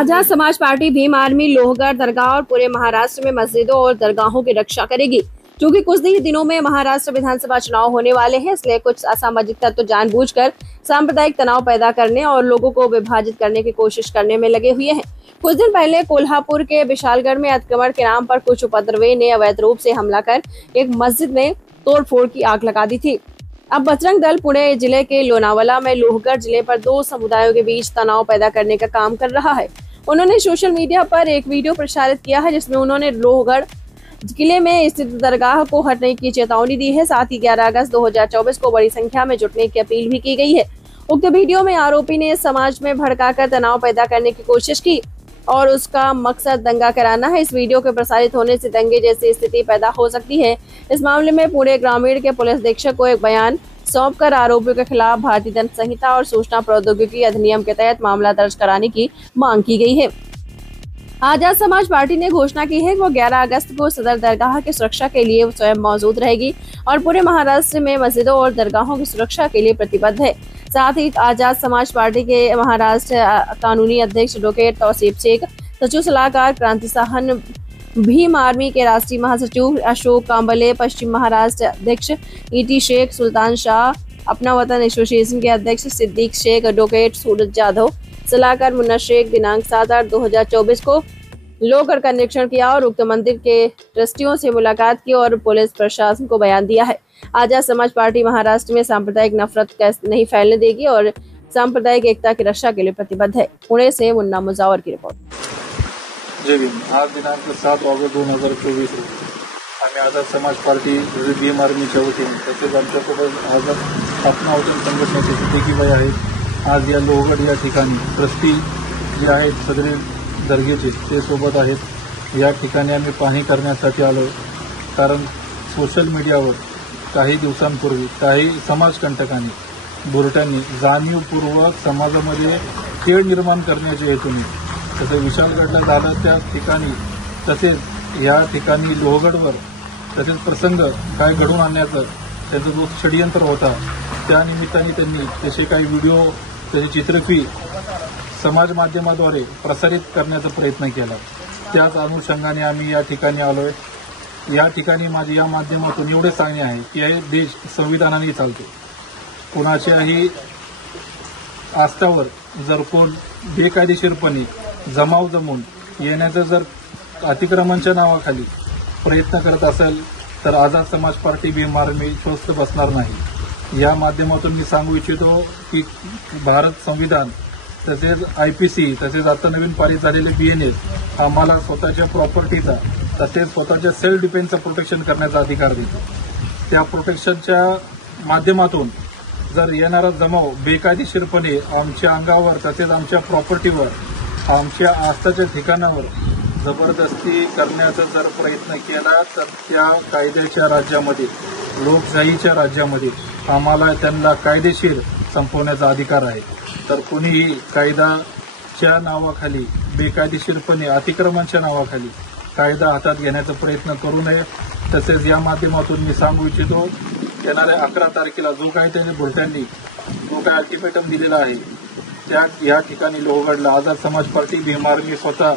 Azad Samaj party Bhim army Lohgarh दरगाह और पूरे महाराष्ट्र में मस्जिदों और दरगाहों की रक्षा करेगी। क्योंकि कुछ ही दिनों में महाराष्ट्र विधानसभा चुनाव होने वाले हैं, इसलिए कुछ असामाजिक तत्व जानबूझकर सांप्रदायिक तनाव पैदा करने और लोगों को विभाजित करने की कोशिश करने में लगे हुए हैं। कुछ दिन पहले कोल्हापुर के विशालगढ़ में अतिक्रमण के नाम पर कुछ उपद्रवी ने अवैध रूप से हमला कर एक मस्जिद में तोड़फोड़ की आग लगा दी थी। अब बजरंग दल पुणे जिले के लोनावाला में लोहगढ़ जिले पर दो समुदायों के बीच तनाव पैदा करने का काम कर रहा है। उन्होंने सोशल मीडिया पर एक वीडियो प्रसारित किया है, जिसमें उन्होंने लोहगढ़ किले में स्थित दरगाह को हटने की चेतावनी दी है। साथ ही 11 अगस्त 2024 को बड़ी संख्या में जुटने की अपील भी की गई है। उक्त वीडियो में आरोपी ने समाज में भड़काकर तनाव पैदा करने की कोशिश की और उसका मकसद दंगा कराना है। इस वीडियो के प्रसारित होने से दंगे जैसी स्थिति पैदा हो सकती है। इस मामले में पुणे ग्रामीण के पुलिस अधीक्षक को एक बयान सौंपकर आरोपियों के खिलाफ भारतीय दंड संहिता और सूचना प्रौद्योगिकी अधिनियम के तहत मामला दर्ज कराने की मांग की गई है। आजाद समाज पार्टी ने घोषणा की है कि वो 11 अगस्त को सदर दरगाह की सुरक्षा के लिए स्वयं मौजूद रहेगी और पूरे महाराष्ट्र में मस्जिदों और दरगाहों की सुरक्षा के लिए प्रतिबद्ध है। साथ ही आजाद समाज पार्टी के महाराष्ट्र कानूनी अध्यक्ष एडवोकेट तौसीफ शेख, सचिव सलाहकार क्रांति साहन, भीम आर्मी के राष्ट्रीय महासचिव अशोक कांबले, पश्चिम महाराष्ट्र अध्यक्ष ईटी शेख, सुल्तान शाह, अपना वतन एसोसिएशन के अध्यक्ष सिद्दीक शेख, एडवोकेट सूरज जाधव, सलाहकार मुन्ना शेख दिनांक 7/8/2024 को लोहगढ़ का निरीक्षण किया और उक्त मंदिर के ट्रस्टियों से मुलाकात की और पुलिस प्रशासन को बयान दिया है। आजाद समाज पार्टी महाराष्ट्र में सांप्रदायिक नफरत नहीं फैलने देगी और सांप्रदायिक एकता की रक्षा के लिए प्रतिबद्ध है। पुणे से मुन्ना मुजावर की रिपोर्ट। जय भीम। आज दिनांक 7 ऑगस्ट 2024 आम्ही आझाद समाज पार्टी भीम आर्मीच्या वतीने तसेच आमच्यासोबत आझाद अपना वतन संघटनेचे सिद्दीकीबाई आहेत। आज या लोहगढ़ या ठिकाणी ट्रस्टी जे आहेत सदरी दर्गेचे ते सोबत आहेत। या ठिकाणी आम्ही पाहणी करण्यासाठी आलो, कारण सोशल मीडियावर काही दिवसांपूर्वी काही समाजकंटकांनी, बुरट्यांनी जाणीवपूर्वक समाजामध्ये तेढ निर्माण करण्याच्या हेतूने तसे विशालगडला झालं त्या ठिकाणी तसेच या ठिकाणी लोहगडवर तसेच प्रसंग काय घडवून आणण्याचं त्यांचा जो षडयंत्र होता, त्या निमित्ताने त्यांनी तसे काही व्हिडिओ, त्याची चित्रफित समाज माध्यमाद्वारे प्रसारित करण्याचा प्रयत्न केला। त्याच अनुषंगाने आम्ही या ठिकाणी आलोय। या ठिकाणी माझे या माध्यमातून एवढे सांगणे आहे की हे देश संविधानाने चालतो। कोणाच्याही आस्थावर जर कोण बेकायदेशीरपणे जमाव जमून येण्याचं जर अतिक्रमणच्या नावाखाली प्रयत्न करत असेल तर आझाद समाज पार्टी भीम आर्मी स्वस्थ बसणार नाही। या माध्यमातून मी सांगू इच्छितो की भारत संविधान तसेच IPC तसेच आता नवीन पारित झालेले BNS आम्हाला स्वतःच्या प्रॉपर्टीचा तसेच स्वतःच्या सेल्फ डिफेन्सचं प्रोटेक्शन करण्याचा अधिकार देतो। त्या प्रोटेक्शनच्या माध्यमातून जर येणारा जमाव बेकायदेशीरपणे आमच्या अंगावर तसेच आमच्या प्रॉपर्टीवर, आमच्या आस्थाच्या ठिकाणावर जबरदस्ती करण्याचा जर प्रयत्न केला तर त्या कायद्याच्या राज्यामध्ये, लोकशाहीच्या राज्यामध्ये आम्हाला त्यांना कायदेशीर संपवण्याचा अधिकार आहे। तर कोणीही कायद्याच्या नावाखाली बेकायदेशीरपणे अतिक्रमणाच्या नावाखाली कायदा हातात घेण्याचा प्रयत्न करू नये। तसेच या माध्यमातून मी सांगू इच्छितो, येणाऱ्या 11 तारखेला जो काही त्यांनी बुरट्यांनी जो काही अल्टिमेटम दिलेला आहे त्या या ठिकाणी लोहगडला आझाद समाज पार्टी भीम आर्मी स्वतः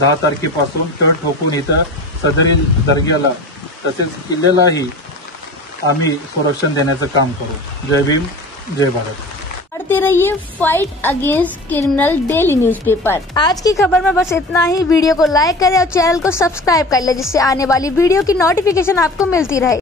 10 तारखेपासून तळ ठोकून इथं सदरील दर्ग्याला तसेच किल्ल्यालाही आम्ही संरक्षण देण्याचं काम करू। जय भीम, जय भारत। पढ़ते रहिए fight against criminal daily newspaper. आज की खबर में बस इतना ही। वीडियो को लाइक करें और चैनल को सब्सक्राइब कर लें, जिससे आने वाली वीडियो की नोटिफिकेशन आपको मिलती रहे।